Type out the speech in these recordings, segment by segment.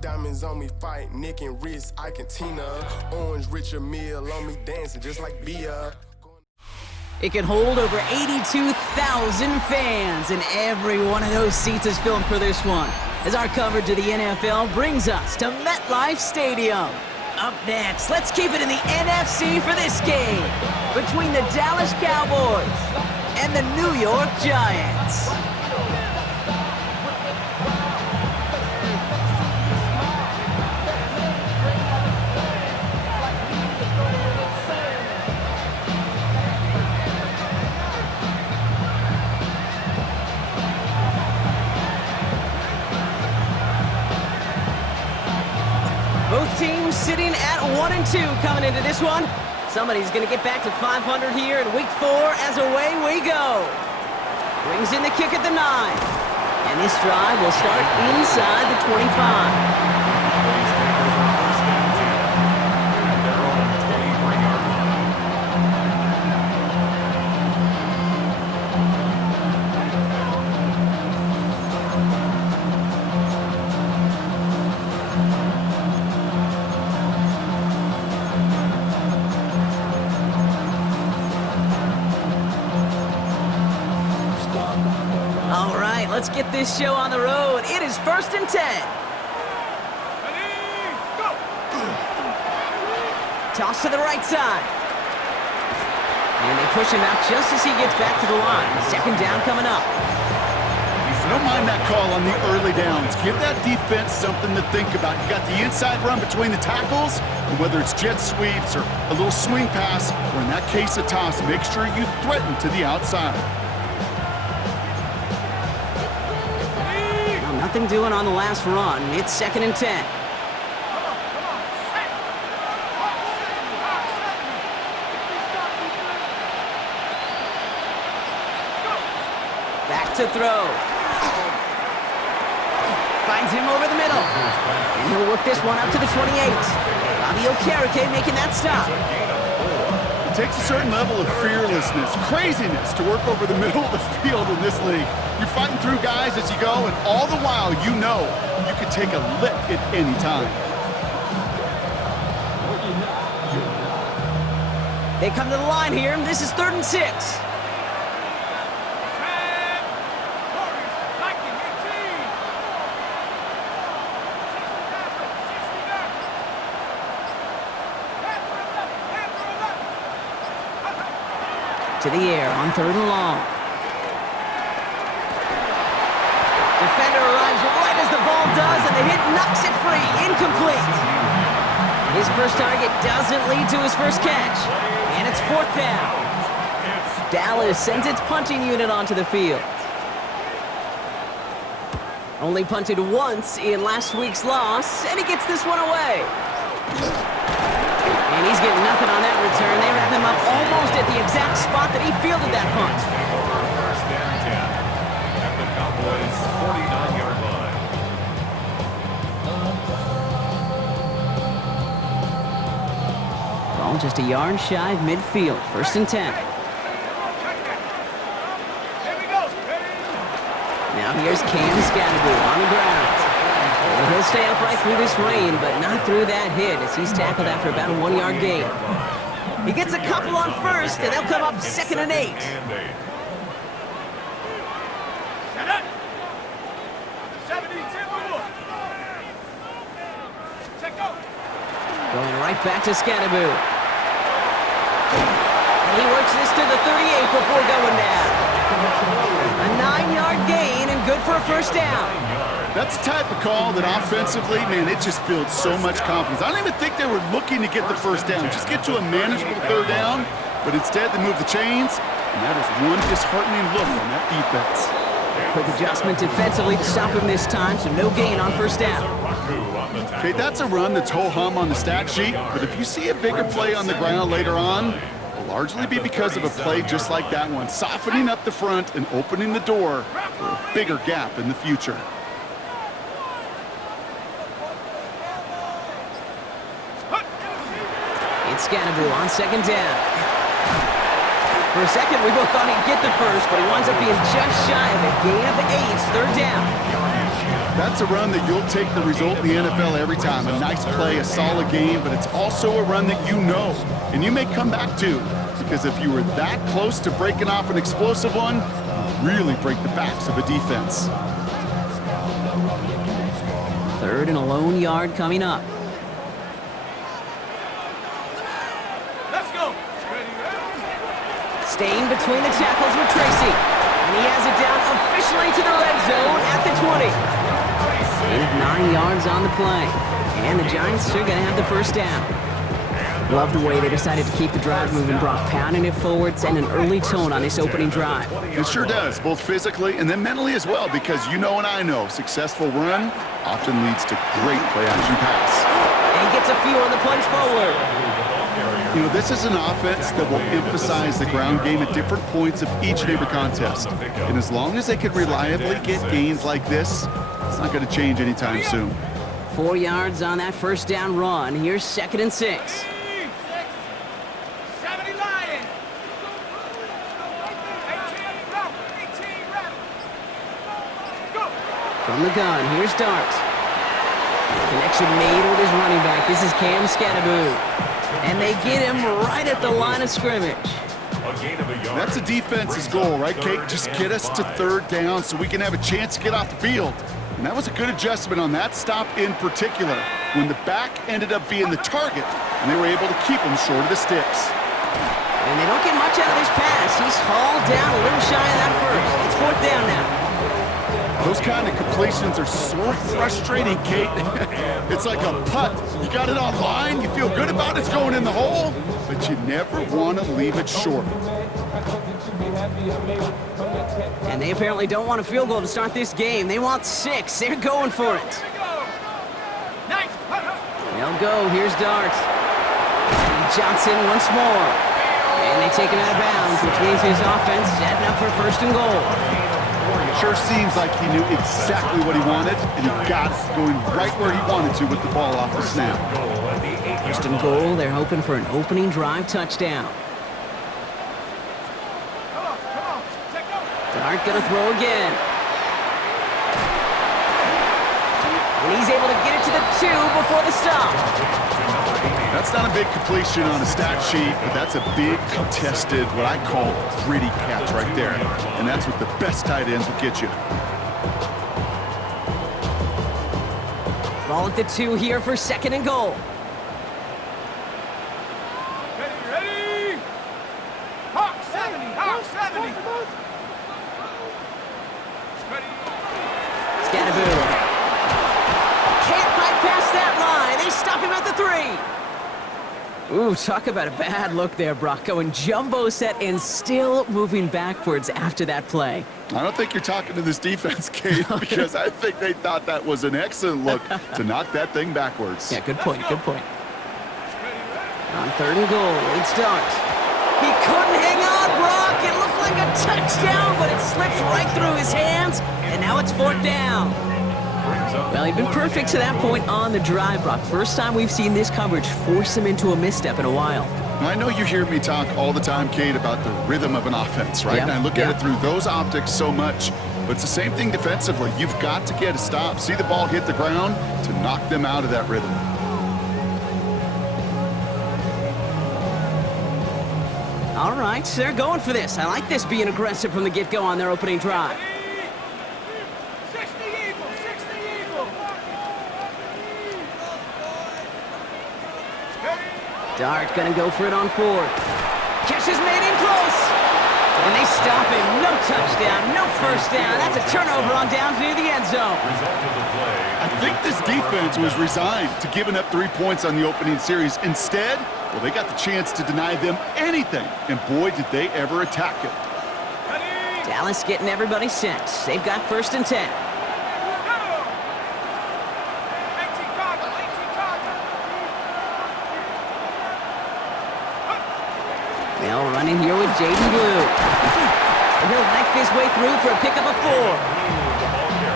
Diamonds on me, fight, neck and wrist, I can Tina. Orange Richard Mill on me, dancing just like Bia. It can hold over 82,000 fans, and every one of those seats is filled for this one, as our coverage of the NFL brings us to MetLife Stadium. Up next, let's keep it in the NFC for this game between the Dallas Cowboys and the New York Giants. Both teams sitting at 1-2 coming into this one. Somebody's going to get back to 500 here in week 4 as away we go. Brings in the kick at the 9. And this drive will start inside the 25. All right, let's get this show on the road. It is 1st and 10. Ready, go! Toss to the right side. And they push him out just as he gets back to the line. 2nd down coming up. Don't mind that call on the early downs. Give that defense something to think about. You got the inside run between the tackles, and whether it's jet sweeps or a little swing pass, or in that case a toss, make sure you threaten to the outside. Nothing doing on the last run. It's 2nd and 10. Back to throw. Finds him over the middle. And he'll work this one up to the 28. Bobby Okereke making that stop. It takes a certain level of fearlessness, craziness to work over the middle of the field in this league. You're fighting through guys as you go, and all the while you know you can take a lick at any time. They come to the line here. This is 3rd and 6. To the air on 3rd and long. Defender arrives right as the ball does, and the hit knocks it free. Incomplete. His first target doesn't lead to his first catch. And it's 4th down. Dallas sends its punting unit onto the field. Only punted once in last week's loss, and he gets this one away. And he's getting nothing on that return. They wrap him up almost at the exact spot that he fielded that punt. 1st and 10 at the Cowboys' 49-yard line. Ball just a yard shy of midfield. 1st and 10. Now here's Cam Scatterby on the ground. And he'll stay upright through this rain, but not through that hit as he's tackled after about a 1-yard gain. He gets a couple on 1st, and they'll come up 2nd and 8. Going right back to Scatterby. And he works this to the 38 before going down. A 9-yard gain and good for a 1st down. That's the type of call that offensively, man, it just builds so much confidence. I don't even think they were looking to get the 1st down. Just get to a manageable 3rd down, but instead they move the chains, and that is one disheartening look on that defense. Quick adjustment defensively to stop him this time, so no gain on 1st down. Okay, that's a run that's ho-hum on the stat sheet, but if you see a bigger play on the ground later on, it'll largely be because of a play just like that one, softening up the front and opening the door for a bigger gap in the future. It's Scatterby on 2nd down. For a second, we both thought he'd get the first, but he winds up being just shy of a gain of 8. 3rd down. That's a run that you'll take the result in the NFL every time. A nice play, a solid game, but it's also a run that you know, and you may come back to, because if you were that close to breaking off an explosive one, you really break the backs of a defense. 3rd and a lone yard coming up. Let's go. Staying between the tackles with Tracy. And he has it down officially to the red zone at the 20. Gain of 9 yards on the play. And the Giants are going to have the first down. Love the way they decided to keep the drive moving, Brock, pounding it forwards and an early tone on this opening drive. It sure does, both physically and then mentally as well, because you know and I know, successful run often leads to great play-action pass. And he gets a few on the punch forward. You know, this is an offense that will emphasize the ground game at different points of each and every contest. And as long as they can reliably get gains like this, it's not going to change anytime soon. 4 yards on that first down run. Here's 2nd and 6. From the gun, here's Dart. Connection made with his running back. This is Cam Scattaboo. And they get him right at the line of scrimmage. That's a defense's goal, right, Kate? Just get us to 3rd down so we can have a chance to get off the field. And that was a good adjustment on that stop in particular, when the back ended up being the target, and they were able to keep him short of the sticks. And they don't get much out of this pass. He's hauled down a little shy of that first. It's 4th down now. Those kind of completions are so frustrating, Kate. It's like a putt. You got it on line, you feel good about it's going in the hole, but you never want to leave it short. And they apparently don't want a field goal to start this game. They want 6. They're going for it. They'll go. Here's Dart. And Johnson once more. And they take him out of bounds, which means his offense setting up for 1st and goal. Sure seems like he knew exactly what he wanted, and he got it going right where he wanted to with the ball off the snap. 1st and goal, they're hoping for an opening drive touchdown. Dart gonna throw again. And he's able to get it to the 2 before the stop. That's not a big completion on a stat sheet, but that's a big contested, what I call gritty catch right there. And that's what the best tight ends will get you. Ball at the 2 here for 2nd and goal. Ready? Hawk 70, Hawk 70. Scattaboo. Can't fight past that line. They stop him at the 3. Ooh, talk about a bad look there, Brock. Going jumbo set and still moving backwards after that play. I don't think you're talking to this defense, Kate, because I think they thought that was an excellent look to knock that thing backwards. Yeah, good point, good point. On 3rd and goal, it's Dart. He couldn't hang on, Brock. It looked like a touchdown, but it slips right through his hands, and now it's 4th down. Well, he'd been perfect to that point on the drive, Brock. First time we've seen this coverage force him into a misstep in a while. I know you hear me talk all the time, Kate, about the rhythm of an offense, right? Yeah. And I look at it through those optics so much, but it's the same thing defensively. You've got to get a stop, see the ball hit the ground to knock them out of that rhythm. All right, so they're going for this. I like this being aggressive from the get-go on their opening drive. Dart gonna go for it on 4th. Catch is made in close. And they stop him. No touchdown, no first down. That's a turnover on downs near the end zone. I think this defense was resigned to giving up 3 points on the opening series. Instead, well, they got the chance to deny them anything. And boy, did they ever attack it. Dallas getting everybody set. They've got 1st and 10. They'll run in here with Jaden Blue. And he'll knife his way through for a pickup of 4.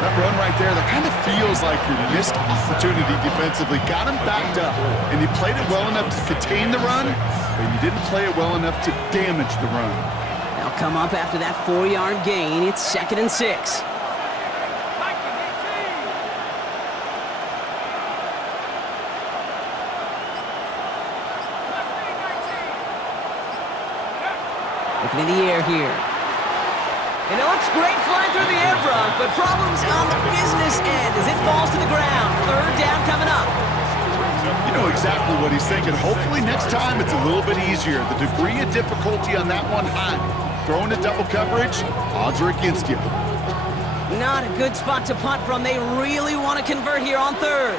That run right there, that kind of feels like your missed opportunity defensively. Got him backed up, and you played it well enough to contain the run, but you didn't play it well enough to damage the run. They'll come up after that 4-yard gain. It's 2nd and 6. Looking in the air here. And it looks great flying through the air, Brock, but problems on the business end as it falls to the ground. Third down coming up. You know exactly what he's thinking. Hopefully next time it's a little bit easier. The degree of difficulty on that one high. Throwing to double coverage, odds are against you. Not a good spot to punt from. They really want to convert here on third.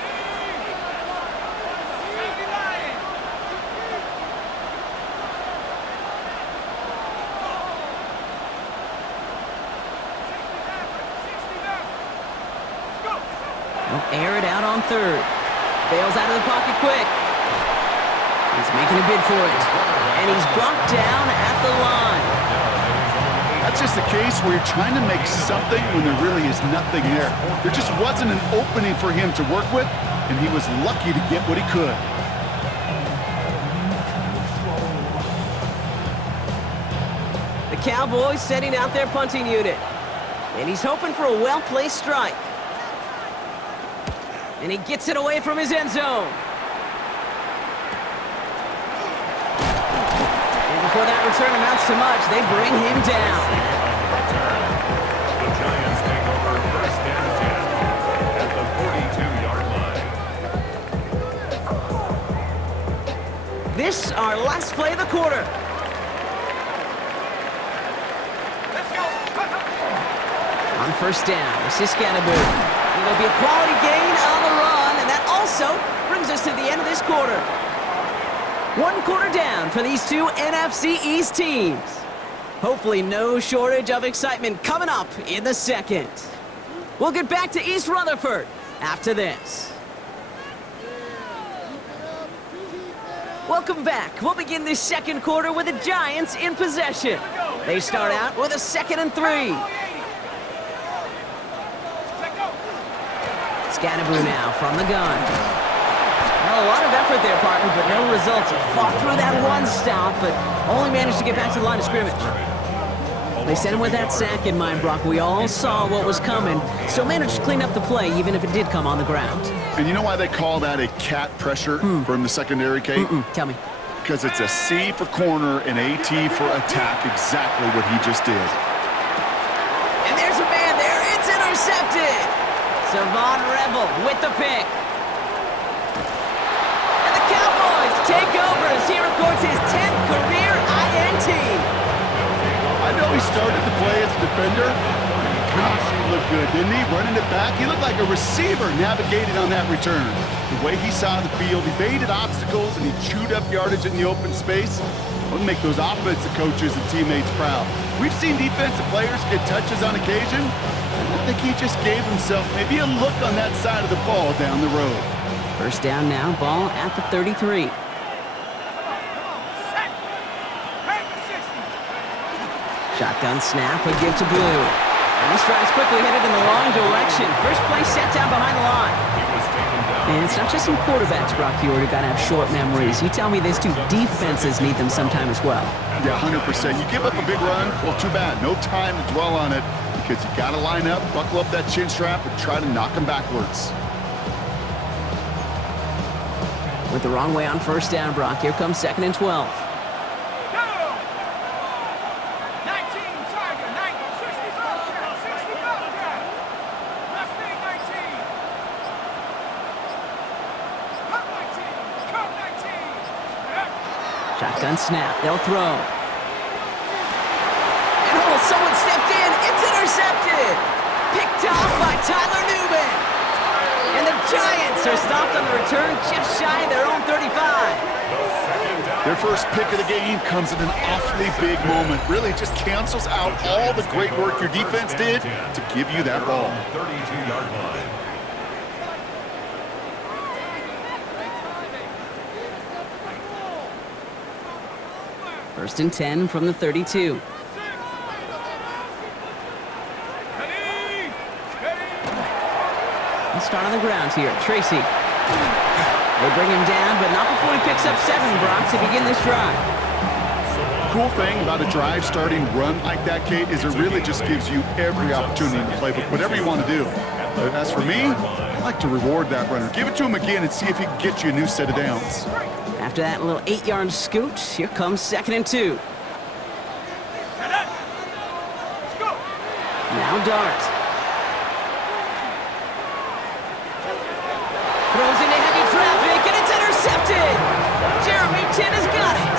They'll air it out on third. Bails out of the pocket quick. He's making a bid for it. And he's brought down at the line. That's just the case where you're trying to make something when there really is nothing there. There just wasn't an opening for him to work with, and he was lucky to get what he could. The Cowboys setting out their punting unit. And he's hoping for a well-placed strike. And he gets it away from his end zone. And before that return amounts to much, they bring him down. The Giants take over first and 10 at the 42-yard line. This our last play of the quarter. On first down, this is Scatterboot. It'll be a quality gain on the run, and that also brings us to the end of this quarter. One quarter down for these two NFC East teams. Hopefully no shortage of excitement coming up in the second. We'll get back to East Rutherford after this. Welcome back. We'll begin this second quarter with the Giants in possession. They start out with a 2nd and 3. Scatterboot now from the gun. Well, a lot of effort there, partner, but no results. Fought through that one stop, but only managed to get back to the line of scrimmage. They sent him with that sack in mind, Brock. We all saw what was coming, so managed to clean up the play, even if it did come on the ground. And you know why they call that a cat pressure from the secondary, Kate? Tell me. Because it's a C for corner and AT for attack, exactly what he just did. And there's a man there. It's intercepted. Savon Revel with the pick. And the Cowboys take over as he records his 10th career INT. I know he started to play as a defender. Gosh, he looked good, didn't he? Running it back. He looked like a receiver navigating on that return. The way he saw the field, he evaded obstacles, and he chewed up yardage in the open space. Would make those offensive coaches and teammates proud. We've seen defensive players get touches on occasion. I think he just gave himself maybe a look on that side of the ball down the road. First down now, ball at the 33. Shotgun snap, a give to Blue. And this drive's quickly headed in the wrong direction. First play set down behind the line. And it's not just in quarterbacks, Brock, you already got to have short memories. You tell me these two defenses need them sometime as well. Yeah, 100%. You give up a big run, well, too bad. No time to dwell on it because you got to line up, buckle up that chin strap, and try to knock them backwards. Went the wrong way on first down, Brock. Here comes 2nd and 12. Shotgun snap. They'll throw. And oh, someone stepped in. It's intercepted. Picked off by Tyler Newman. And the Giants are stopped on the return just shy of their own 35. Their first pick of the game comes at an awfully big moment. Really just cancels out all the great work your defense did to give you that ball. 32-yard line. First and 10 from the 32. Let's start on the ground here. Tracy. They bring him down, but not before he picks up 7, Brock, to begin this drive. Cool thing about a drive starting run like that, Kate, is it really just gives you every opportunity to play whatever you want to do. But as for me, I like to reward that runner. Give it to him again and see if he can get you a new set of downs. After that little 8-yard scoot, here comes 2nd and 2. Now Dart. Throws into heavy traffic, and it's intercepted! Jeremy Chin has got it!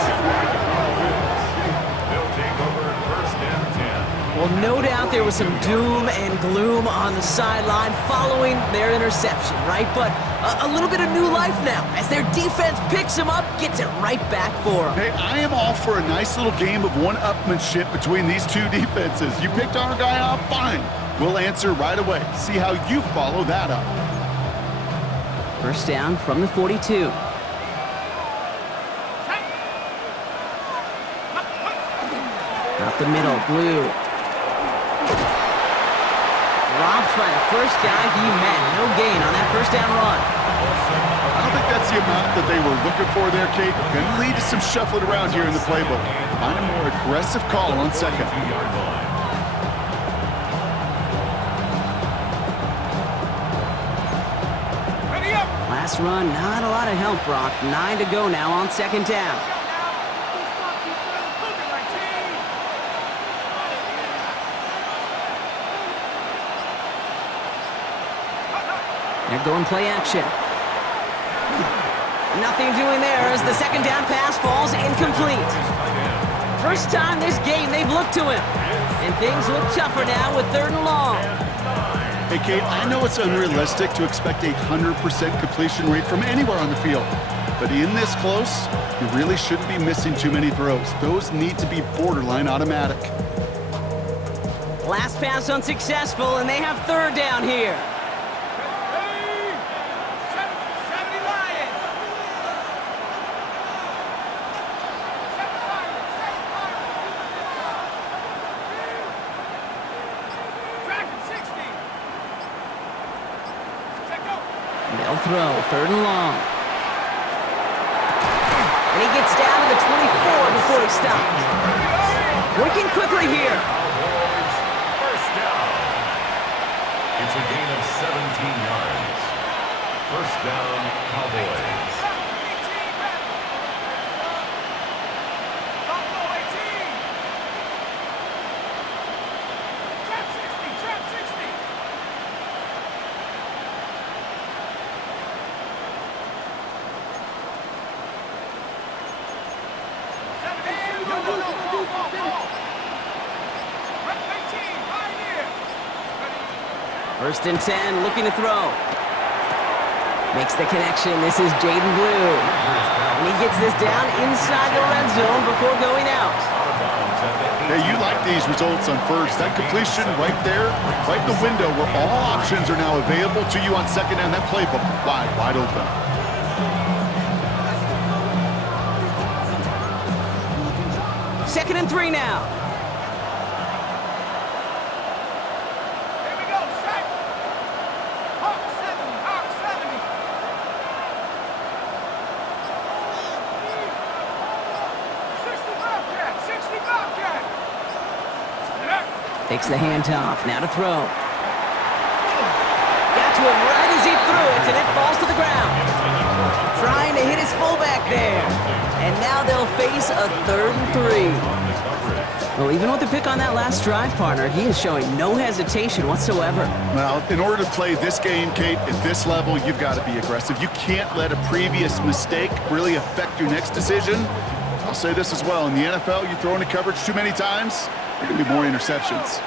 They'll take over first and 10. Well, no doubt there was some doom and gloom on the sideline following their interception, right? But a little bit of new life now as their defense picks them up, gets it right back for them. Hey, I am all for a nice little game of one-upmanship between these two defenses. You picked our guy off, fine. We'll answer right away. See how you follow that up. First down from the 42. Up the middle, Blue. Dropped by the first guy he met. No gain on that first down run. I don't think that's the amount that they were looking for there, Kate. Going to lead to some shuffling around here in the playbook. Find a more aggressive call on second. Last run, not a lot of help, Brock. 9 to go now on second down. They're going play action. Nothing doing there as the second down pass falls incomplete. First time this game they've looked to him. And things look tougher now with 3rd and long. Hey, Kate, I know it's unrealistic to expect a 100% completion rate from anywhere on the field. But in this close, you really shouldn't be missing too many throws. Those need to be borderline automatic. Last pass unsuccessful, and they have 3rd down here. They'll throw, 3rd and long. And he gets down to the 24 before he stopped. Working quickly here. First down. It's a gain of 17 yards. First down, Cowboys. First and 10, looking to throw. Makes the connection. This is Jaden Blue. And he gets this down inside the red zone before going out. Hey, you like these results on first. That completion right there, right in the window where all options are now available to you on second down. That playbook wide open. Second and 3 now. Takes the handoff, now to throw. Got to him right as he threw it, and it falls to the ground. Trying to hit his fullback there. And now they'll face a 3rd and 3. Well, even with the pick on that last drive, partner, he is showing no hesitation whatsoever. Well, in order to play this game, Kate, at this level, you've got to be aggressive. You can't let a previous mistake really affect your next decision. I'll say this as well. In the NFL, you throw into coverage too many times, there are going to be more interceptions.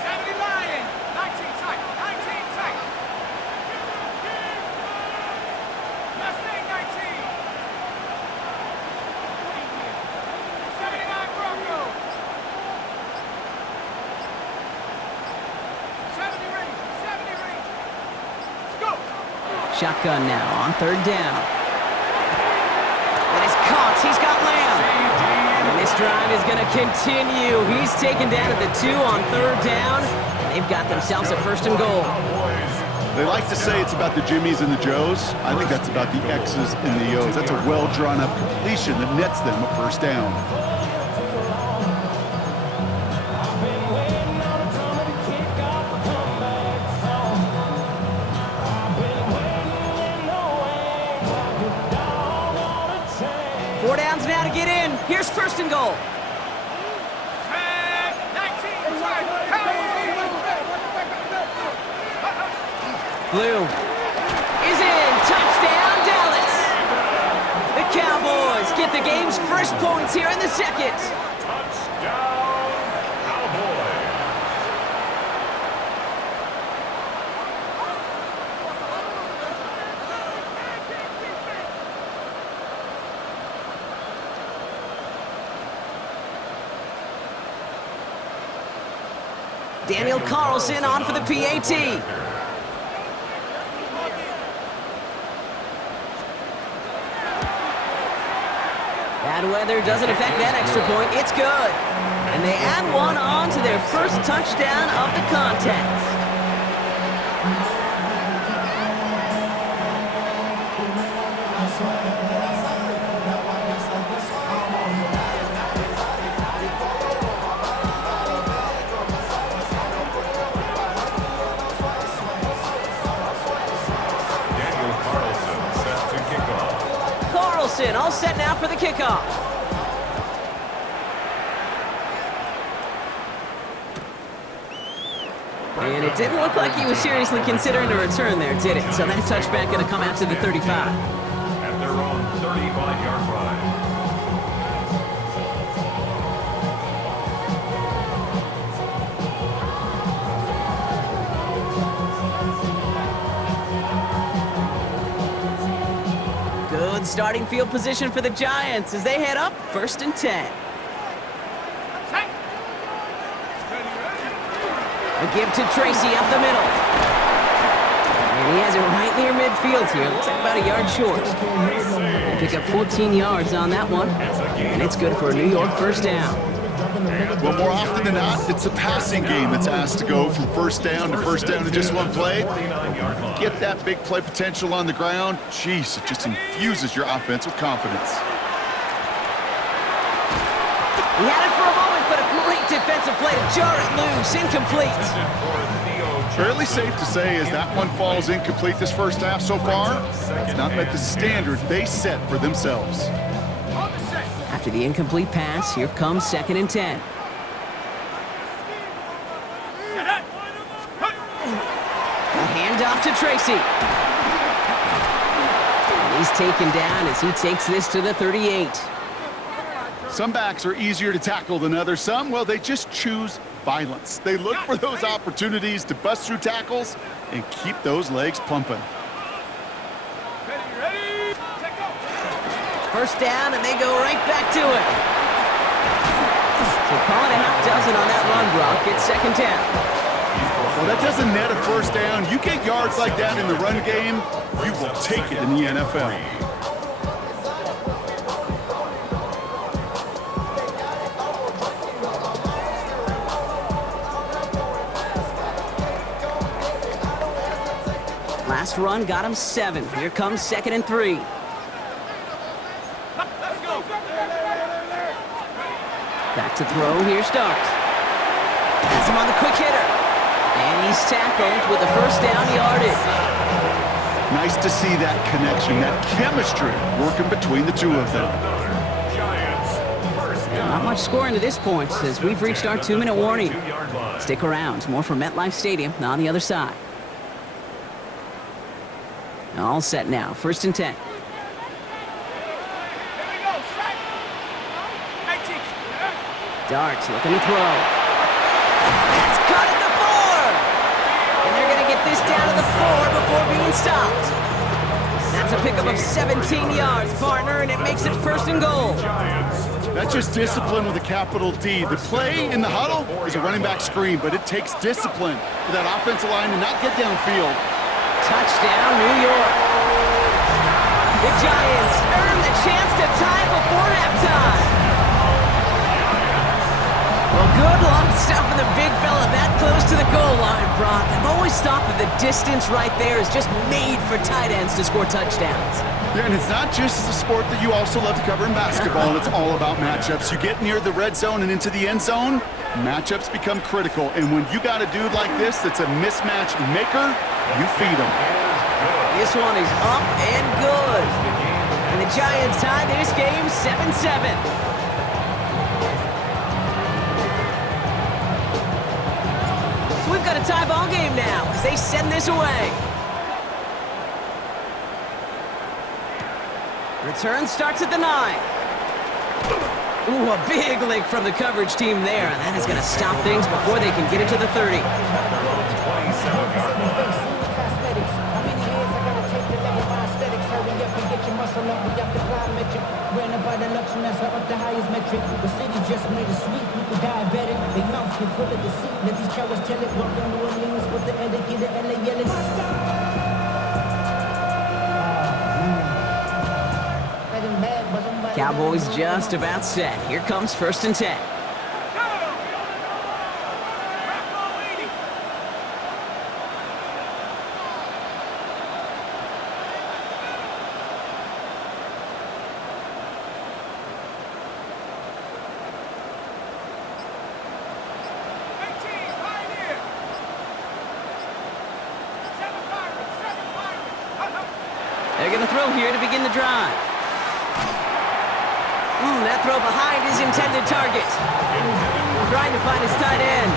70 Lion, 19 tight, 19 tight. Mustang 19. 79 Bronco. 70 Ranger, 70 Ranger. Let's go. Shotgun now on 3rd down. And it's caught. He's got Lamb. And this drive is going to continue. He's taken down at the 2 on 3rd down. And they've got themselves a 1st and goal. They like to say it's about the Jimmies and the Joes. I think that's about the X's and the O's. That's a well-drawn-up completion that nets them a 1st down. Four downs now to get in. Here's 1st and goal. 19 tight, Blue is in. Touchdown, Dallas. The Cowboys get the game's first points here in the second. Touchdown, Cowboys. Daniel Carlson on for the PAT. Bad weather doesn't affect that extra point. It's good. And they add one on to their first touchdown of the contest. All set now for the kickoff. And it didn't look like he was seriously considering a return there, did it? So that touchback going to come out to the 35. At their own 35-yard line. Good starting field position for the Giants as they head up 1st and 10. A give to Tracy up the middle. And he has it right near midfield here. Looks like about a yard short. They pick up 14 yards on that one. And it's good for a New York first down. Well, more often than not, it's a passing game that's asked to go from first down in just one play. Get that big play potential on the ground. Jeez, it just infuses your offense with confidence. He had it for a moment, but a great defensive play to jar it loose. Incomplete. Fairly safe to say as that one falls incomplete this first half so far, it's not met the standard they set for themselves. After the incomplete pass, here comes 2nd and 10. A handoff to Tracy. And he's taken down as he takes this to the 38. Some backs are easier to tackle than others. Some, well, they just choose violence. They look for those opportunities to bust through tackles and keep those legs pumping. First down, and they go right back to it. So call it a half dozen on that run, Brock. It's 2nd down. Well, that doesn't net a first down. You get yards like that in the run game, you will take it in the NFL. Last run got him 7. Here comes 2nd and 3. Back to throw, here Starks. Has him on the quick hitter. And he's tackled with the first down yardage. Nice to see that connection, that chemistry working between the two of them. Not much scoring to this point as we've reached our 2-minute warning. Stick around, more from MetLife Stadium on the other side. All set now, 1st and 10. Darts looking to throw. That's caught at the 4! And they're going to get this down to the 4 before being stopped. That's a pickup of 17 yards, partner, and it makes it 1st and goal. That's just discipline with a capital D. The play in the huddle is a running back screen, but it takes discipline for that offensive line to not get downfield. Touchdown, New York. The Giants earn the chance to tie before halftime. Well, good long stuff for the big fella that close to the goal line, Brock. I've always thought that the distance right there is just made for tight ends to score touchdowns. Yeah, and it's not just the sport that you also love to cover in basketball. It's all about matchups. You get near the red zone and into the end zone, matchups become critical. And when you got a dude like this that's a mismatch maker, you feed him. This one is up and good. And the Giants tie this game 7-7. We've got a tie ball game now as they send this away. Return starts at the 9. Ooh, a big lick from the coverage team there, and that is going to stop things before they can get it to the 30. 27-yard line. Cowboys just about set. Here comes 1st and 10. They're going to throw here to begin the drive. That throw behind his intended target. Trying to find his tight end.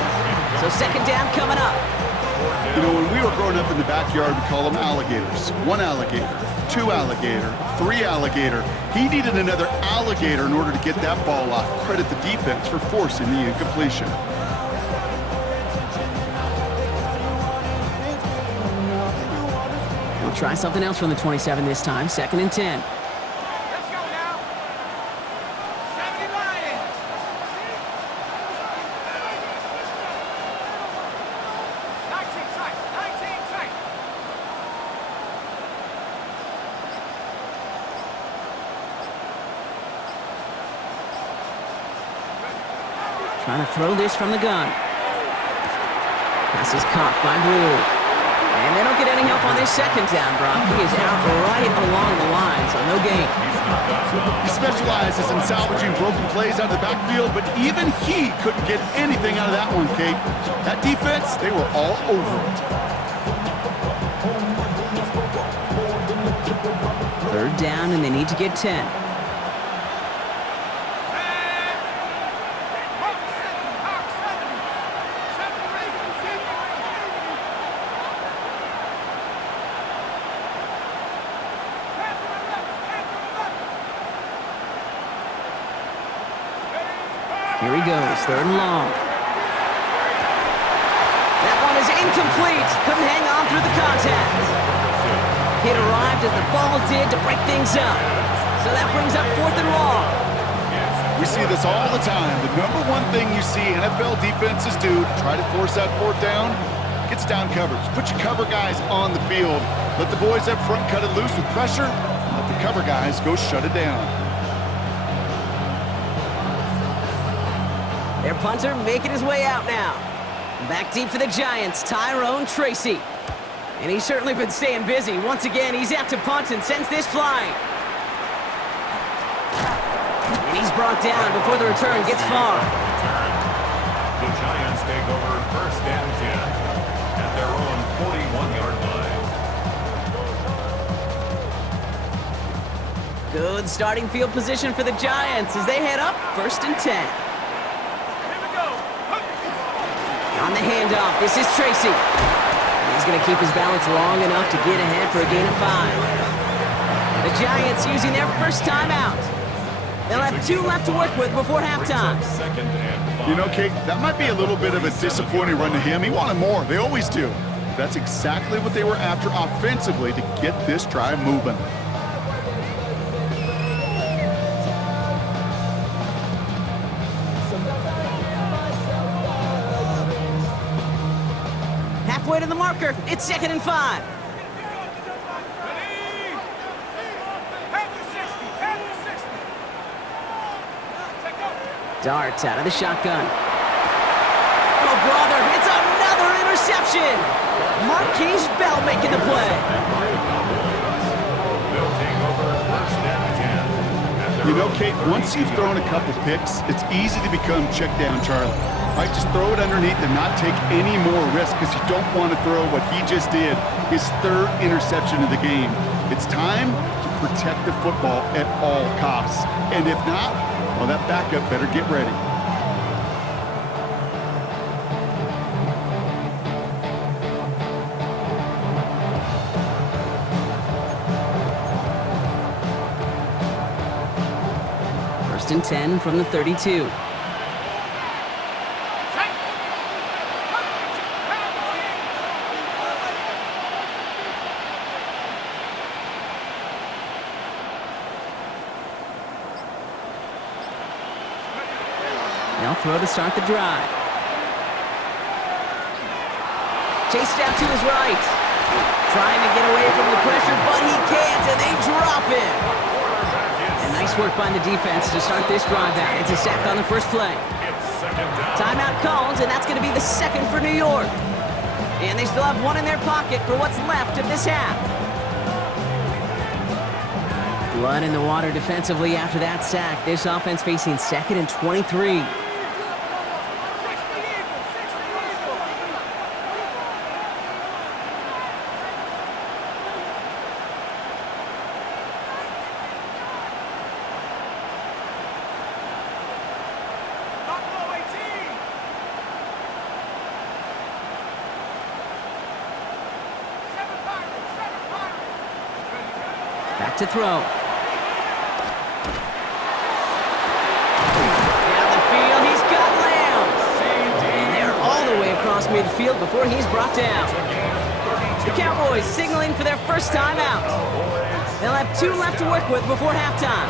So 2nd down coming up. You know, when we were growing up in the backyard, we call them alligators. 1 alligator, 2 alligator, 3 alligator. He needed another alligator in order to get that ball off. Credit the defense for forcing the incompletion. We'll try something else from the 27 this time. 2nd and 10. Let's go now. 70 Lions. Nineteen tight. Trying to throw this from the gun. Pass is caught by Blue. And they don't get any help on this 2nd down, Brock. He is out right along the line, so no gain. He specializes in salvaging broken plays out of the backfield, but even he couldn't get anything out of that one, Kate. That defense, they were all over it. 3rd down, and they need to get 10. Here he goes, 3rd and long. That one is incomplete. Couldn't hang on through the contact. It arrived as the ball did to break things up. So that brings up 4th and long. We see this all the time. The number one thing you see NFL defenses do to try to force that 4th down, gets down coverage. Put your cover guys on the field. Let the boys up front cut it loose with pressure, and let the cover guys go shut it down. Their punter making his way out now. Back deep for the Giants, Tyrone Tracy. And he's certainly been staying busy. Once again, he's out to punt and sends this flying. And he's brought down before the return gets far. The Giants take over 1st and 10 at their own 41-yard line. Good starting field position for the Giants as they head up 1st and 10. On the handoff, this is Tracy. He's going to keep his balance long enough to get ahead for a gain of 5. The Giants using their 1st timeout. They'll have 2 left to work with before halftime. You know, Kate, that might be a little bit of a disappointing run to him. He wanted more. They always do. But that's exactly what they were after offensively to get this drive moving. Halfway to the marker, it's 2nd and 5. Darts out of the shotgun. Oh, brother, it's another interception. Marquise Bell making the play. They'll take over 1st and 10. You know, Kate, once you've thrown a couple picks, it's easy to become check down Charlie. Right, just throw it underneath and not take any more risk because you don't want to throw what he just did, his 3rd interception of the game. It's time to protect the football at all costs. And if not, well, that backup better get ready. First and 10 from the 32. They'll throw to start the drive. Chased out to his right. Trying to get away from the pressure, but he can't, and they drop it. And nice work by the defense to start this drive out. It's a sack on the first play. Timeout called, and that's going to be the second for New York. And they still have one in their pocket for what's left of this half. Blood in the water defensively after that sack. This offense facing 2nd and 23. Back to throw. Down the field, he's got Lamb. And they're all the way across midfield before he's brought down. The Cowboys signaling for their first time out. They'll have 2 left to work with before halftime.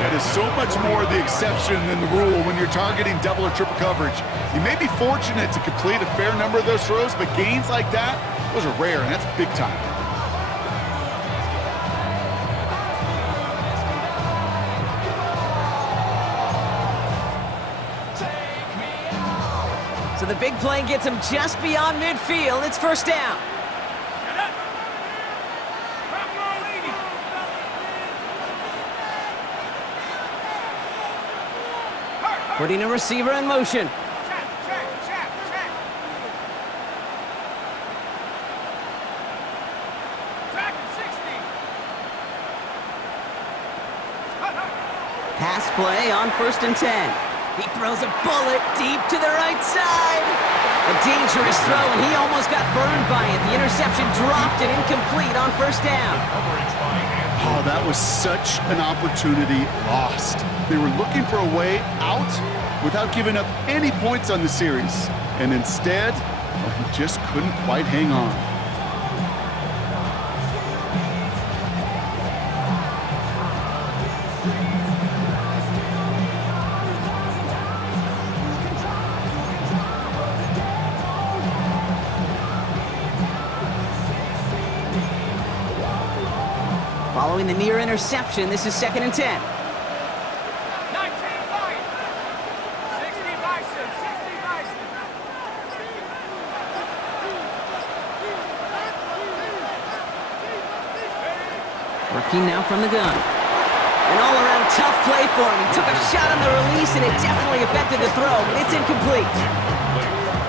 That is so much more the exception than the rule when you're targeting double or triple coverage. You may be fortunate to complete a fair number of those throws, but gains like that, those are rare, and that's big time. So the big play gets him just beyond midfield. It's first down. Putting a receiver in motion. Pass play on 1st and 10. He throws a bullet deep to the right side. A dangerous throw, and he almost got burned by it. The interception dropped and incomplete on first down. Oh, that was such an opportunity lost. They were looking for a way out without giving up any points on the series. And instead, well, he just couldn't quite hang on. Following the near interception, this is 2nd and 10. 19 Lions. 60 Bison. 60 Bison. Working now from the gun. An all-around tough play for him. He took a shot on the release, and it definitely affected the throw. It's incomplete.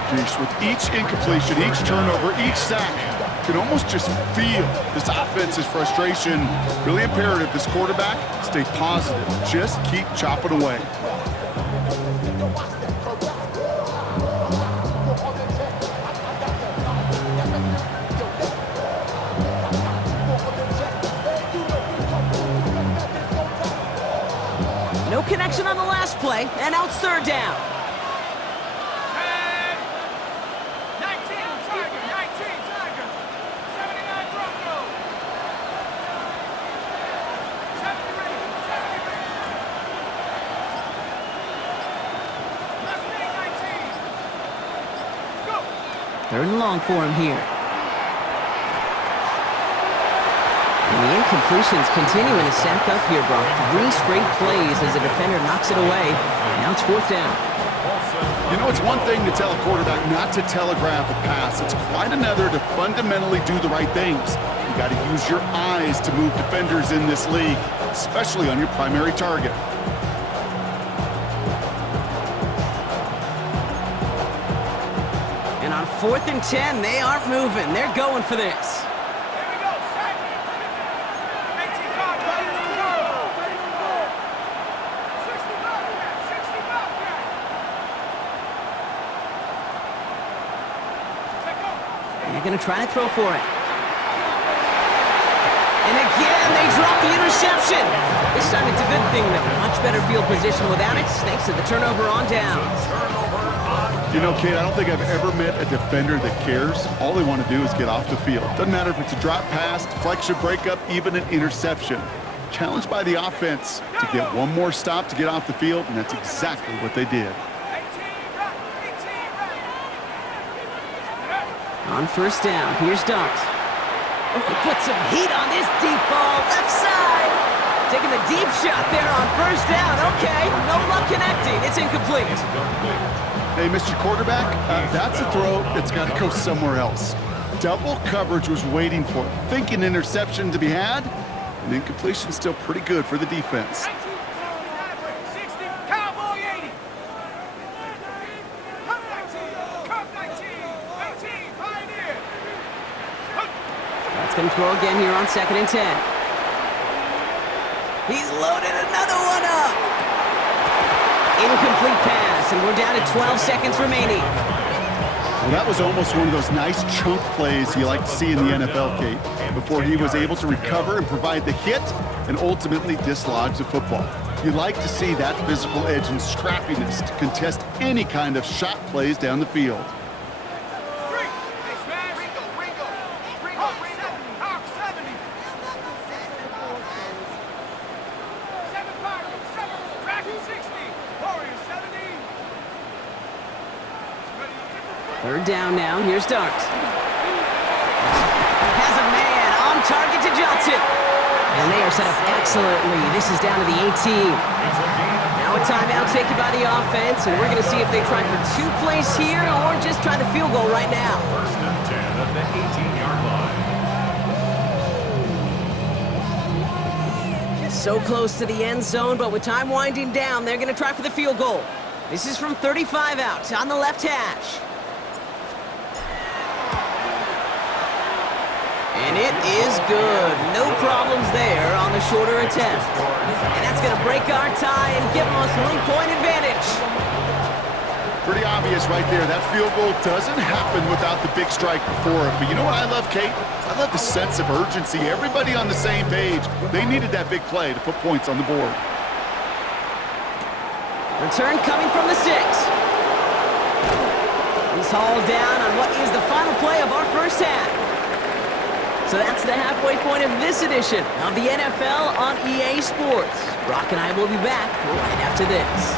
Jeez, with each incompletion, each turnover, each sack, you can almost just feel this offense's frustration. Really imperative, this quarterback, stay positive. Just keep chopping away. No connection on the last play, and now it's 3rd down. 19 Tiger. 19 Tiger. 79 Bronco. 70 Ravens. 70 Ravens. Last name 19. Go. 3rd and long for him here. And the incompletions continue in a sack up here, Brock. 3 straight plays as a defender knocks it away. Now it's 4th down. You know, it's one thing to tell a quarterback not to telegraph a pass. It's quite another to fundamentally do the right things. You got to use your eyes to move defenders in this league, especially on your primary target. And on 4th and 10, they aren't moving. They're going for this. Here we go. Set. 18 Cargo. 18 Cargo. 60 Bobcat. 60 Bobcat. Let go. They're going to try to throw for it. And again, they drop the interception. This time it's a good thing, though. Much better field position without it, thanks to the turnover on downs. You know, Kate, I don't think I've ever met a defender that cares. All they want to do is get off the field. Doesn't matter if it's a drop pass, deflection, breakup, even an interception. Challenged by the offense to get one more stop to get off the field, and that's exactly what they did. On first down, here's Dart. Oh, he put some heat on this deep ball, left side. Taking the deep shot there on first down. Okay, no luck connecting. It's incomplete. Hey, Mr. Quarterback, that's a throw that's got to go somewhere else. Double coverage was waiting for it. Thinking interception to be had, and incompletion still pretty good for the defense. 60, Cowboy 80. Cup 19, Pioneer. That's going to throw again here on 2nd and 10. He's loaded another one up. Incomplete pass, and we're down to 12 seconds remaining. Well, that was almost one of those nice chunk plays you like to see in the NFL, Kate, before he was able to recover and provide the hit and ultimately dislodge the football. You like to see that physical edge and scrappiness to contest any kind of shot plays down the field. Third down now, here's Dart. Has a man on target to Johnson. And they are set up excellently. This is down to the 18. Now a timeout taken by the offense, and we're going to see if they try for 2 plays here or just try the field goal right now. First and 10 at the 18-yard line. So close to the end zone, but with time winding down, they're going to try for the field goal. This is from 35 out on the left hash. And it is good. No problems there on the shorter attempt. And that's going to break our tie and give them a 3-point advantage. Pretty obvious right there. That field goal doesn't happen without the big strike before it. But you know what I love, Kate? I love the sense of urgency. Everybody on the same page. They needed that big play to put points on the board. Return coming from the 6. He's hauled down on what is the final play of our first half. So that's the halfway point of this edition of the NFL on EA Sports. Brock and I will be back right after this.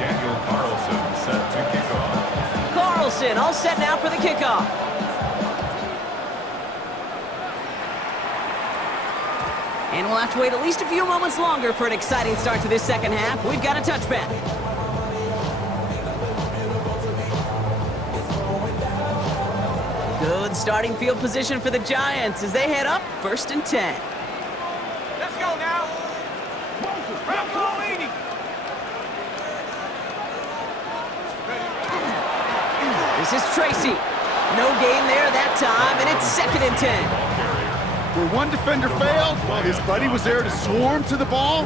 Daniel Carlson set to kick off. Carlson all set now for the kickoff. And we'll have to wait at least a few moments longer for an exciting start to this second half. We've got a touchback. Good starting field position for the Giants as they head up 1st and 10. Let's go now. Ball 80. This is Tracy. No gain there that time, and it's 2nd and 10. Where one defender failed, while his buddy was there to swarm to the ball.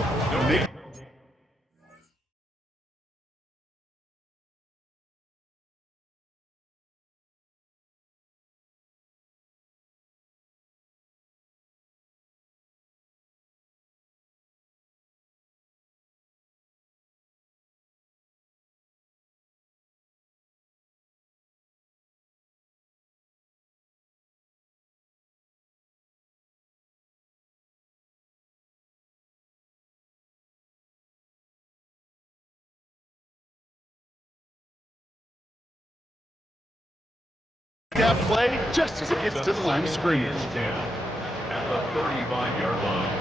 That play just as it gets to the line of scrimmage. At the 35-yard line.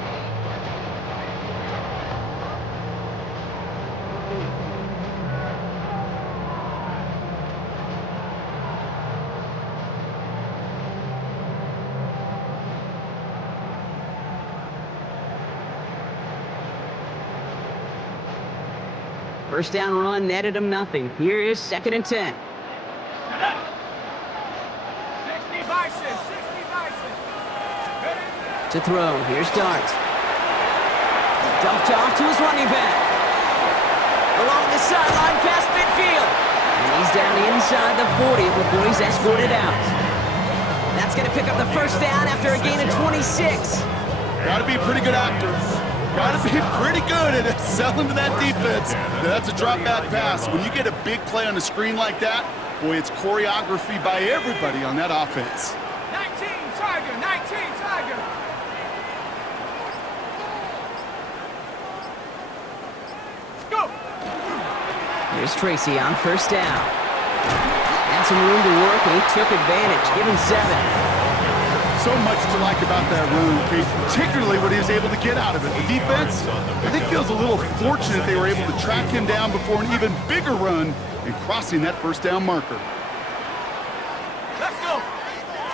First down run netted him nothing. Here is 2nd and 10. 60 Bison. To throw, here's Dart. Dumped off to his running back. Along the sideline past midfield. And he's down inside the 40 before he's escorted out. That's going to pick up the first down after a gain of 26. Got to be a pretty good actor. Got to be pretty good at selling to that defense. That's a drop back pass. When you get a big play on the screen like that, boy, it's choreography by everybody on that offense. 19 Tiger, 19 Tiger. Go. Here's Tracy on first down. Had some room to work, and he took advantage. Give him 7. So much to like about that run, Kate, particularly what he was able to get out of it. The defense, I think, feels a little fortunate they were able to track him down before an even bigger run and crossing that first down marker. Let's go.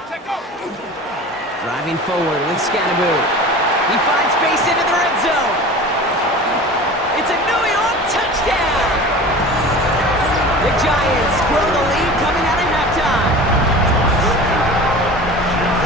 Check go. Driving forward with Scannaboo. He finds space into the red zone. It's a New York touchdown. The Giants grow the lead coming out of halftime.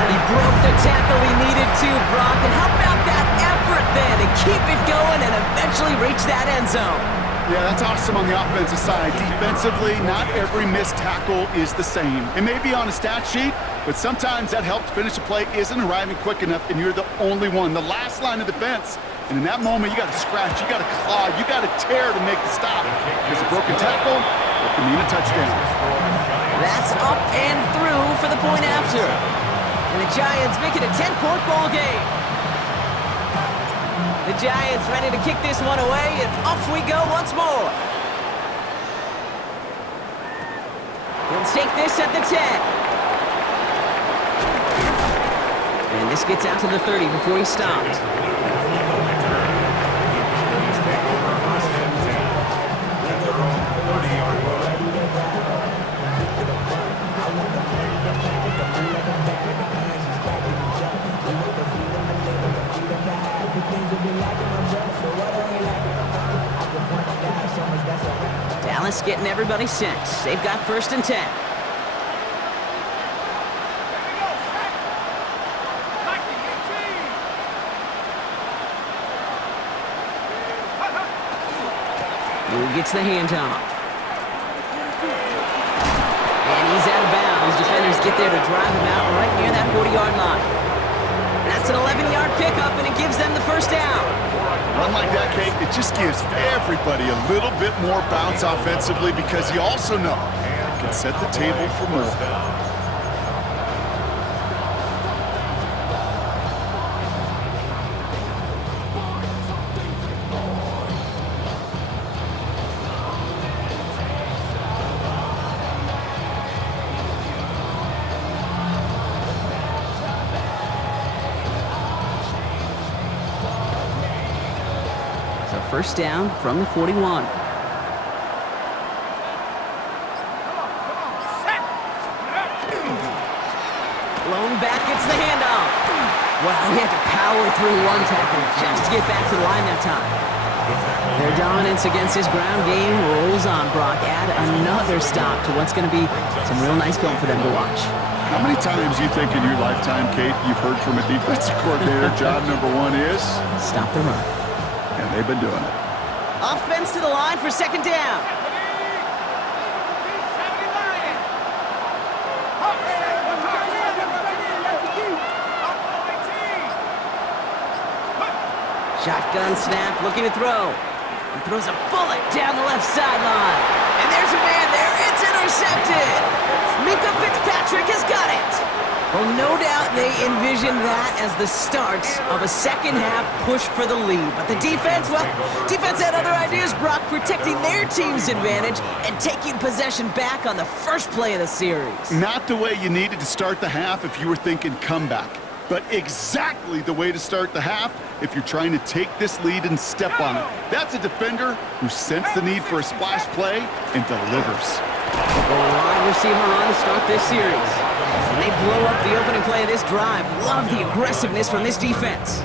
He broke the tackle he needed to, Brock. And how about that effort then to keep it going and eventually reach that end zone? Yeah, that's awesome on the offensive side. Defensively, not every missed tackle is the same. It may be on a stat sheet, but sometimes that help to finish a play isn't arriving quick enough, and you're the only one, the last line of defense. And in that moment, you got to scratch, you got to claw, you got to tear to make the stop. Because a broken tackle, it can mean a touchdown. That's up and through for the point after. And the Giants make it a 10-point ball game. The Giants ready to kick this one away, and off we go once more. He'll take this at the 10. And this gets out to the 30 before he stopped. Dallas getting everybody set. They've got 1st and 10. Blue gets the handoff. And he's out of bounds. Defenders get there to drive him out right near that 40-yard line. That's an 11-yard pickup, and it gives them the first down. Run like that, Kate, it just gives everybody a little bit more bounce offensively because you also know it can set the table for more. First down from the 41. Blown back gets the handoff. Well, he had to power through one tackle just to get back to the line that time. Their dominance against his ground game rolls on, Brock. Add another stop to what's going to be some real nice film for them to watch. How many times do you think in your lifetime, Kate, you've heard from a defensive coordinator, job number 1 is? Stop the run. And they've been doing it. Offense to the line for 2nd down. Shotgun snap, looking to throw. He throws a bullet down the left sideline. And there's a man there. It's intercepted. Minka Fitzpatrick has got it. Well, no doubt they envisioned that as the start of a second-half push for the lead. But the defense, well, defense had other ideas, Brock, protecting their team's advantage and taking possession back on the first play of the series. Not the way you needed to start the half if you were thinking comeback, but exactly the way to start the half if you're trying to take this lead and step on it. That's a defender who sensed the need for a splash play and delivers. A wide receiver run to start this series. And they blow up the opening play of this drive. Love the aggressiveness from this defense.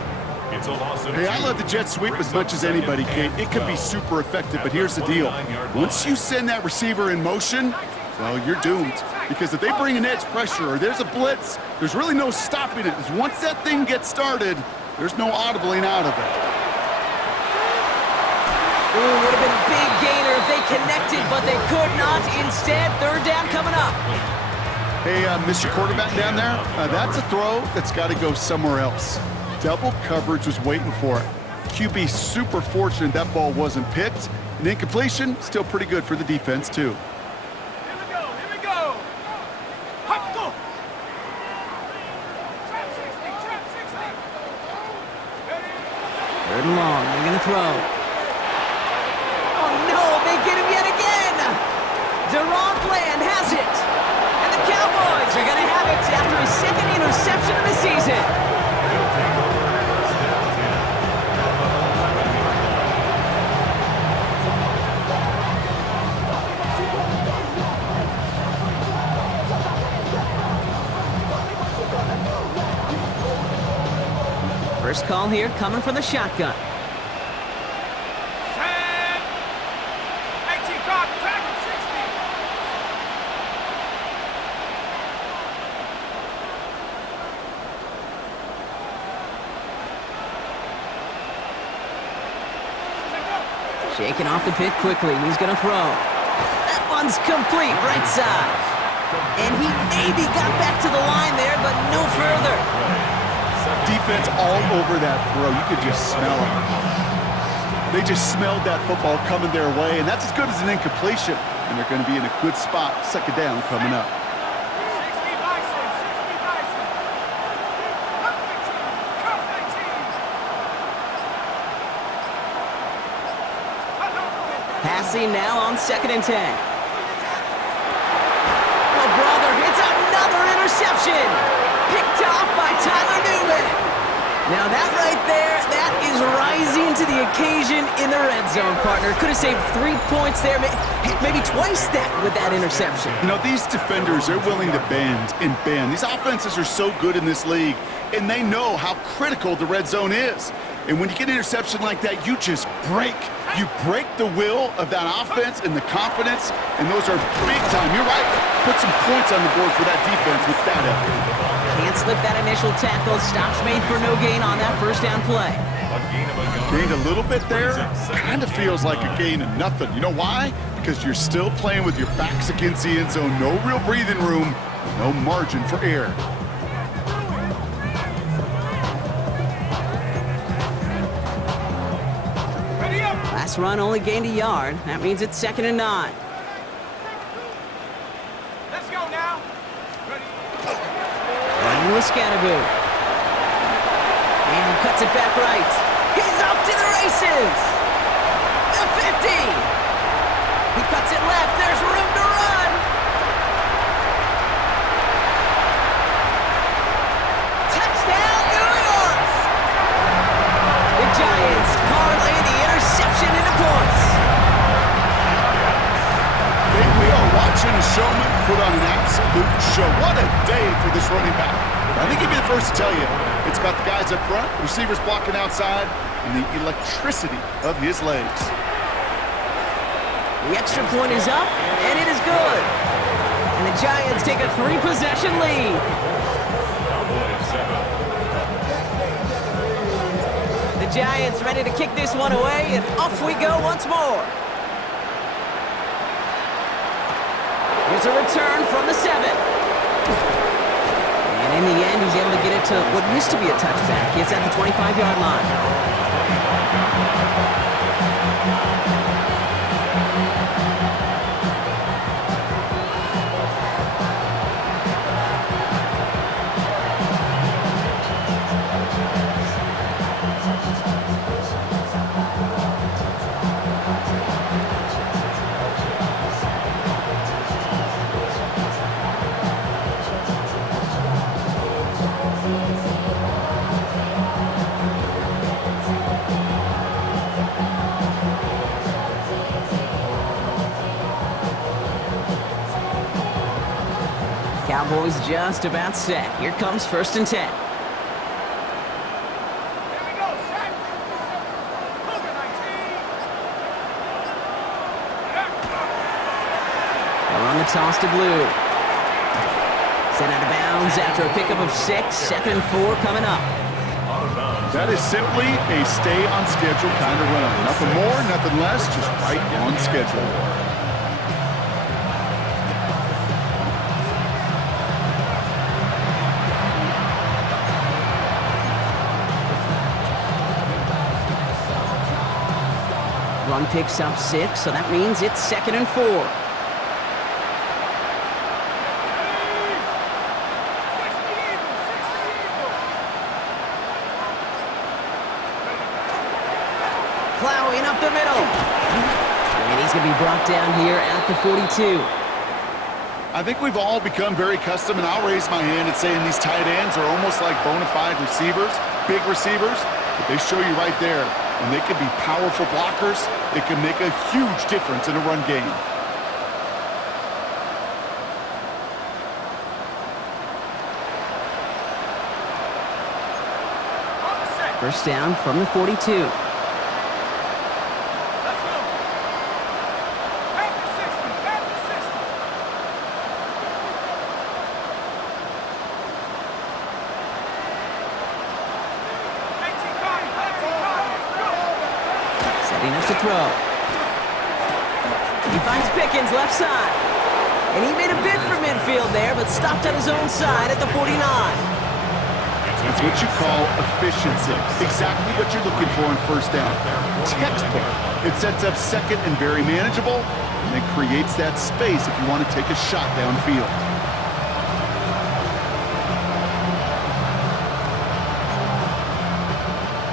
Hey, I love the jet sweep as much as anybody, Kate. It can be super effective, but here's the deal. Once you send that receiver in motion, well, you're doomed. Because if they bring an edge pressure or there's a blitz, there's really no stopping it. Once that thing gets started, there's no audibling out of it. Ooh, would have have been a big gainer if they connected, but they could not. Instead, third down coming up. Hey, Mr. Quarterback down there, that's a throw that's got to go somewhere else. Double coverage was waiting for it. QB super fortunate that ball wasn't picked. An incompletion, still pretty good for the defense, too. Here we go. Hop, go. Trap 60. Ready? Third and long, they're going to throw. Oh no, they get him yet again! Deron Bland has it! And the Cowboys are going to have it after his second interception of the season. He'll take over first down 10. First call here coming from the shotgun. Set. 18 card, track 60. Shaking off the pit quickly. He's going to throw. That one's complete, right side. And he maybe got back to the line there, but no further. Defense all over that throw. You could just smell it. They just smelled that football coming their way, and that's as good as an incompletion. And they're going to be in a good spot. Second down coming up. 60 Bison. Cut 19. Passing now on 2nd and 10. Oh, brother, it's another interception. Picked off by Tyler Newman. Now that right there, that is rising to the occasion in the red zone, partner. Could have saved 3 points there, maybe twice that with that interception. You know, these defenders, they're willing to bend and bend. These offenses are so good in this league, and they know how critical the red zone is. And when you get an interception like that, you just break. You break the will of that offense and the confidence, and those are big time. You're right. Put some points on the board for that defense with that effort. Can't slip that initial tackle. Stops made for no gain on that first down play. Gained a little bit there. Kind of feels like a gain of nothing. You know why? Because you're still playing with your backs against the end zone. No real breathing room. No margin for error. Ready up. Last run only gained a yard. That means it's 2nd and 9. Let's go now. Ready. Running with Scatterboo. And he cuts it back right. He's off to the races. The 50. He cuts it left. There's room to run. Touchdown, New York. The Giants parlay the interception into points. We are watching a showman put on an absolute show. What a day for this running back. I think he'd be the first to tell you. It's about the guys up front, receivers blocking outside, and the electricity of his legs. The extra point is up, and it is good. And the Giants take a 3-possession lead. The Giants ready to kick this one away, and off we go once more. Here's a return from the 7. And in the end, he's able to get it to what used to be a touchback. It's at the 25-yard line. Cowboys just about set. Here comes 1st and 10. Here we go, set. Cougar 19. They'll run the toss to Blue. Sent out of bounds after a pickup of 6. 2nd and 4 coming up. Out of bounds That is simply a stay-on-schedule kind of run. Nothing more, nothing less, just right on schedule. Run picks up 6, so that means it's 2nd and 4. Plowing up the middle. And he's going to be brought down here at the 42. I think we've all become very accustomed, and I'll raise my hand and saying these tight ends are almost like bona fide receivers, big receivers, but they show you right there, when they can be powerful blockers, it can make a huge difference in a run game. First down from the 42. Setting up to throw. He finds Pickens left side. And he made a bid for midfield there, but stopped on his own side at the 49. That's what you call efficiency. Exactly what you're looking for in first down. Textbook. It sets up second and very manageable, and it creates that space if you want to take a shot downfield.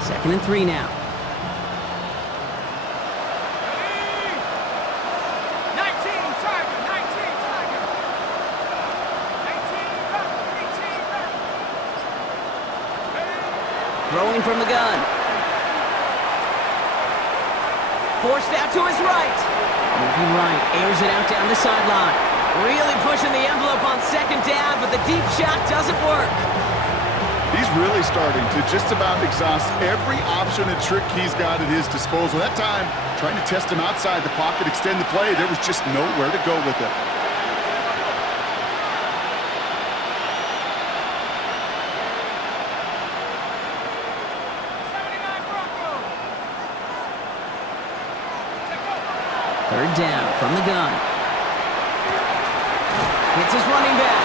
Second and 3 now. Throwing from the gun. Forced out to his right. Moving right, airs it out down the sideline. Really pushing the envelope on second down, but the deep shot doesn't work. He's really starting to just about exhaust every option and trick he's got at his disposal. That time, trying to test him outside the pocket, extend the play, there was just nowhere to go with it. Third down from the gun. It's his running back.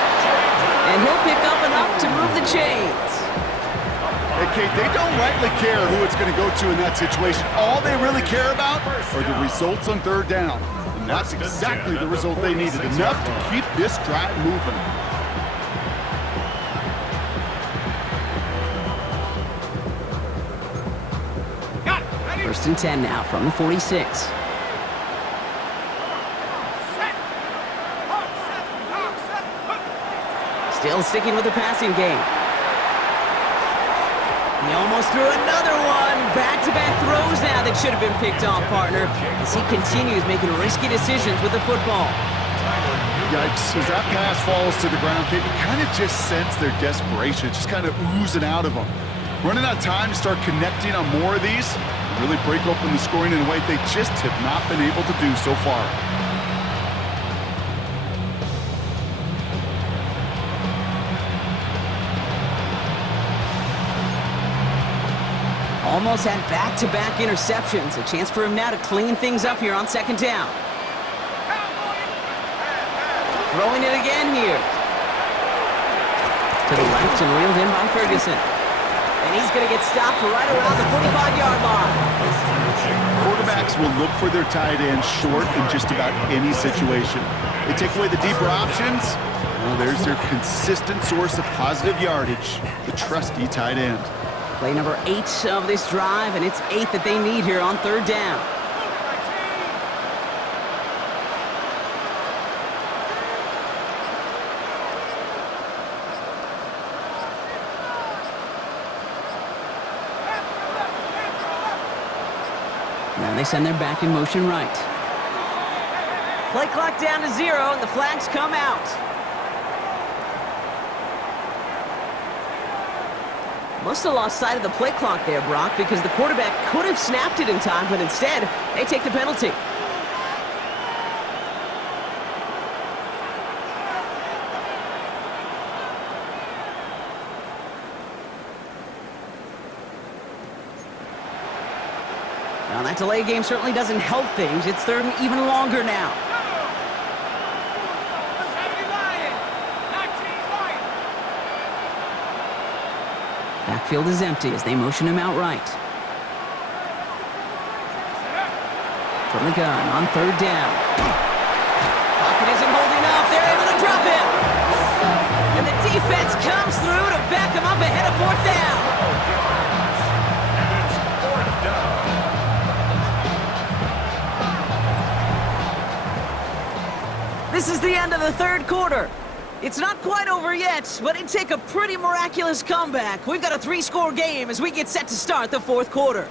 And he'll pick up enough to move the chains. Hey, Kate, they don't rightly care who it's going to go to in that situation. All they really care about are the results on third down. And that's exactly the result they needed. Enough to keep this drive moving. First and 10 now from the 46. Still sticking with the passing game. He almost threw another one. Back-to-back throws now that should have been picked off, partner, as he continues making risky decisions with the football. Yikes, as that pass falls to the ground, Kate, you kind of just sense their desperation, just kind of oozing out of them. Running out of time to start connecting on more of these, really break open the scoring in a way they just have not been able to do so far. Almost had back-to-back interceptions. A chance for him now to clean things up here on second down. Throwing it again here. To the left and reeled in by Ferguson. And he's going to get stopped right around the 45-yard line. Quarterbacks will look for their tight end short in just about any situation. They take away the deeper options. Well, there's their consistent source of positive yardage, the trusty tight end. Play number 8 of this drive, and it's 8 that they need here on third down. Now they send their back in motion right. Play clock down to 0, and the flags come out. Must have lost sight of the play clock there, Brock, because the quarterback could have snapped it in time, but instead, they take the penalty. Well, that delay game certainly doesn't help things. It's third and even longer now. 70 Lion, 19 Lion. Backfield is empty as they motion him out right. From the gun on third down. Pocket isn't holding up. They're able to drop him. And the defense comes through to back him up ahead of fourth down. And it's fourth down. This is the end of the third quarter. It's not quite over yet, but it'd take a pretty miraculous comeback. We've got a 3-score game as we get set to start the fourth quarter.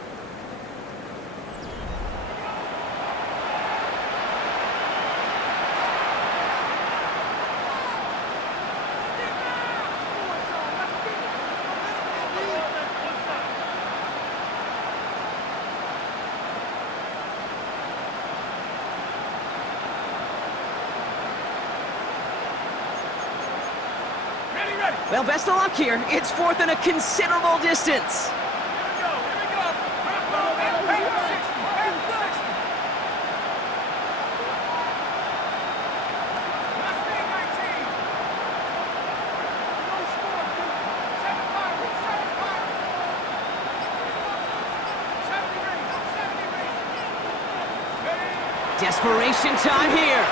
Ready. Well, best of luck here. It's fourth and a considerable distance. Here we go. Drop ball, man. Pay the 60. Pay the 60. Left wing 19. No score. 7 Pirates. 7 Pirates. 70 rings. 70 rings. Ready. Desperation time here.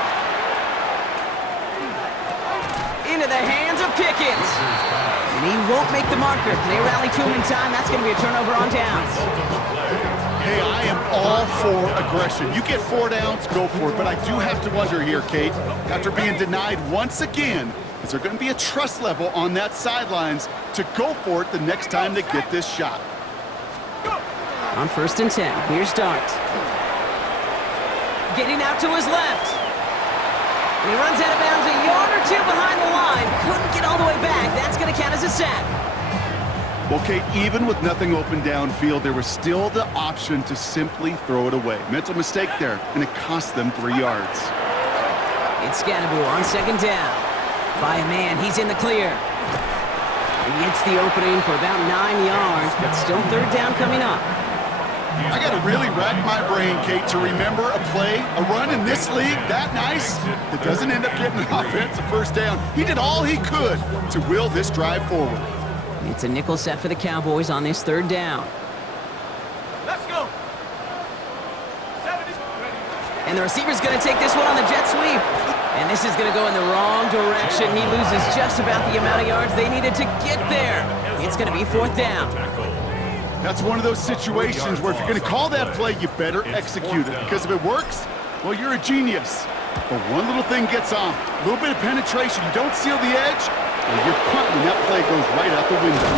Into the hands of Pickett. And he won't make the marker. They rally to him in time. That's going to be a turnover on downs. Hey, I am all for aggression. You get 4 downs, go for it. But I do have to wonder here, Kate, after being denied once again, is there going to be a trust level on that sidelines to go for it the next time they get this shot? On first and 10, clear start. Getting out to his left. And he runs out of bounds a yard or two behind the line. Couldn't get all the way back. That's going to count as a sack. Well, Kate, even with nothing open downfield, there was still the option to simply throw it away. Mental mistake there, and it cost them 3 yards. It's Scannaboo on second down. By a man, he's in the clear. He hits the opening for about 9 yards, but still third down coming up. I got to really rack my brain, Kate, to remember a play, a run in this league that nice that doesn't end up getting an offensive first down. He did all he could to will this drive forward. It's a nickel set for the Cowboys on this third down. Let's go. 70. Ready. And the receiver's going to take this one on the jet sweep. And this is going to go in the wrong direction. He loses just about the amount of yards they needed to get there. It's going to be fourth down. That's one of those situations where if you're going to call that play, you better execute it. Because if it works, well, you're a genius. But one little thing gets off, a little bit of penetration, you don't seal the edge, and you're punting, that play goes right out the window.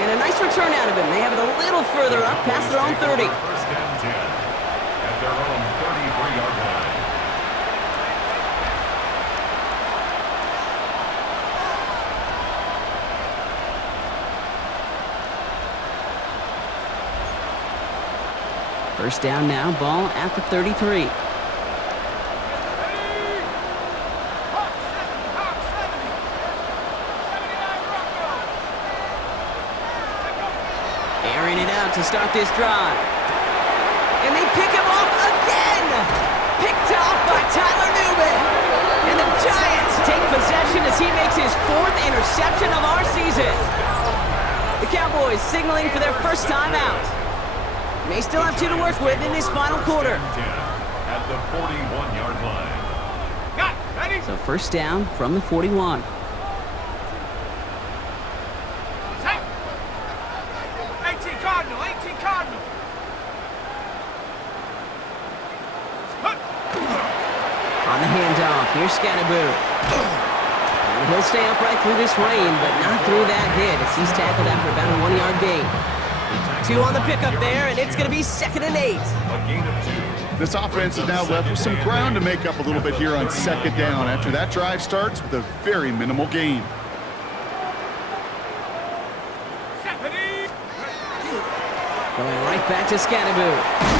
And a nice return out of him. They have it a little further up, past their own 30. First and 10 at their own 33-yard line. First down now, ball at the 33. Airing it out to start this drive. And they pick him off again! Picked off by Tyler Newman. And the Giants take possession as he makes his 4th interception of our season. The Cowboys signaling for their first time out. May still have 2 to work with in this final quarter. At the 41-yard line. Got it. Ready. So first down from the 41. Set. 18 Cardinal. 18 Cardinal. On the handoff, here's Scannaboo. And he'll stay upright through this rain, but not through that hit as he's tackled after about a 1-yard gain. 2 on the pickup there, and it's going to be 2nd and 8. A gain of 2. This offense is now left with some ground to make up a little bit here on second down after that drive starts with a very minimal gain. Set. Ready. Going right back to Scannaboo.